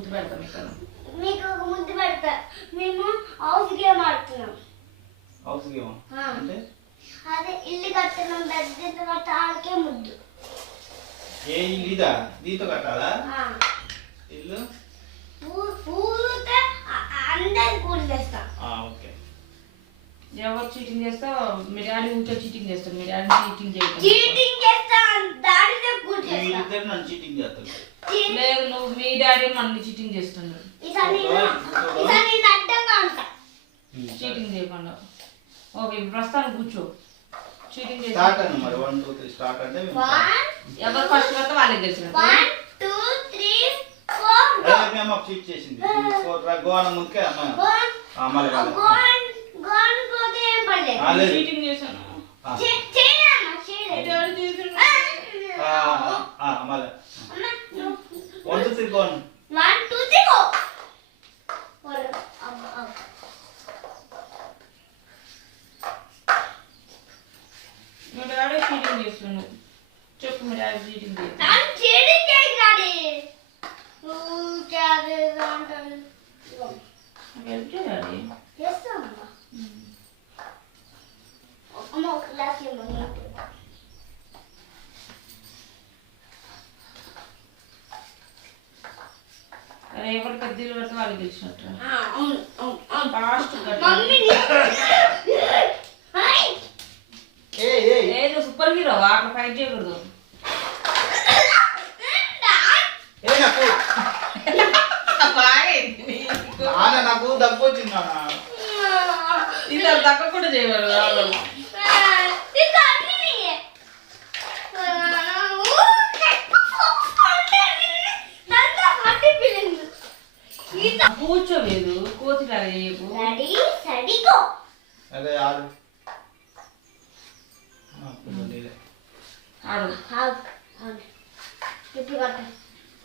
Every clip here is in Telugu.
ముద్దు పెడతాం ఇక్కడ. మీకు ఒక ముద్దు పెడతా. మేము హౌస్ గేమ్ ఆడుతున్నాం. హౌస్ గేమ్ అంటే అదే ఇల్లు కడుతున్నాం, బెడ్ కట్టాలకే ముద్దు. ఏ ఇల్లు ఇదా? దీంతో కట్టాలా ఇల్లు? పూలతో అందరు పూలు చేస్తాం. ఓకే. ఎవరు చీటింగ్ చేస్తా? మీ డాడీ ఊరికే చీటింగ్ చేస్తాడు. మీ డాడీ చీటింగ్ చేయటం. చీటింగ్ చేస్తాం, డాడీతో పూలు చేస్తాం. వీళ్ళిద్దరు నన్ను చీటింగ్ చేస్తారు. లేదు, నువ్వు మీ డాడీ మనల్ని చీటింగ్ చేస్తున్నాడు. ఈసారి నేను అడ్డంగా ఉంటా. చీటింగ్ చేయకుండా. ఓకే, ప్రస్తుతానికి కూర్చో. చీటింగ్ చేసి స్టార్ట్ అన్న మరి 1 2 3 స్టార్ట్ అంటే ఎవరు ఫస్ట్ వస్తే వాళ్ళే గెలిచినట్టు. 1 2 3 4 మీ అమ్మ చీట్ చేసింది. గోన ముందుకే అమ్మ గోన్ పోతే ఏం పడలేదు. చీటింగ్ చేశాను. చేయనా చేయలేదు. అమ్మ 1 2 3 గోన్ 1 2 3 గో. మీ డాడీ చీటింగ్ చేస్తున్నాడు. చెప్పు, మీ డాడీ చీటింగ్ చేస్తాను. నేను చీటింగ్ చేయగానే నువ్వు చేయాలి అంటాను. హెల్ప్ చేయాలి. చేస్తామమ్మా. అమ్మ ఒక గ్లాస్ ఇవ్వమ్మా. అరే, ఎవరు పెద్దలు పడితే వాళ్ళు గెలిచినట్టు. అవును ఫాస్ట్ మమ్మీ నువ్వు సూపర్ హీరో, అట్లా ఫైట్ చేయకూడదు. నాకు దగ్గు వచ్చింది. ఇది దక్క కూడా చేయగలరు. కూర్చోలేదు, కోతిలాగా చేయకు. అదే ఆడు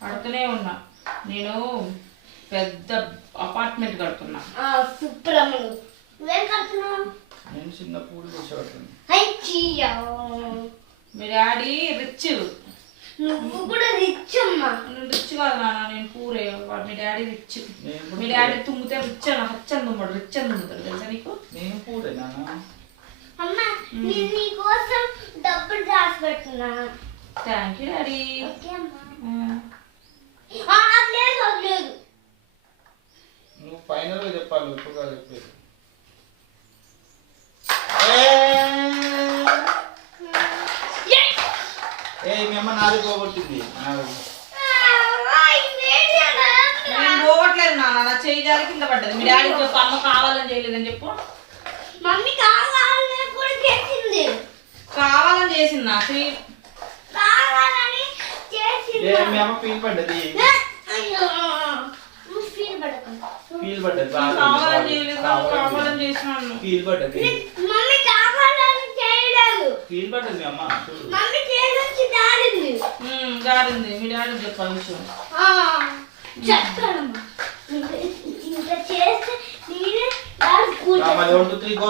పడుతూనే ఉన్నా. నేను పెద్ద అపార్ట్మెంట్ కడుతున్నా. నేను చిన్న పూలు కూర్చోబెట్టాను. మీ డాడీ రిచ్. నువ్వు కూడా రిచ్ అమ్మా. నువ్వు రిచ్ కాదు నాన్న, నేను పూరే. మీ డాడీ రిచ్. మీ డాడీ తుమ్మితే రిచ్ అని హచ్చని తుమ్మాడు. రిచ్ అని తుమ్ముతాడు తెలుసా నీకు? నేను పూరే నాన్న. అమ్మా నేను నీకోసం డబ్బులు రాసి పెట్టున్నా. Thank you daddy. ఓకే అమ్మా. లేదు నువ్వు ఫైనల్ గా చెప్పాలి, ఎక్కువగా చెప్పేది. మీ అమ్మ నాది పోగొట్టింది. నేను పోవట్లేదు నాన్న, నా చేయి జారి కింద పడ్డది. మీ డాడీ చెప్పు, అమ్మ కావాలని చేయలేదని చెప్పు. మమ్మీ కావాలని కూడా చేసింది. కావాలని చేసింది నా చెయ్యి. కావాలని చేసింది. మీ అమ్మ ఫీల్ పడ్డది. ఫీల్ పడకుండా ఫీల్ పడ్డది. కావాలని చేయలేదు, కావాలని చేసినాను. ఫీల్ పడ్డది. మమ్మీ కావాలని చేయలేదు. ఫీల్ పడ్డది మీ అమ్మ. మమ్మీ చేసి దారింది. జారింది. మీ డాడీ చెప్పాలి విషయం. చెప్తానమ్మా. ఇంకా చేస్తే నేనే 1 2 3 గో.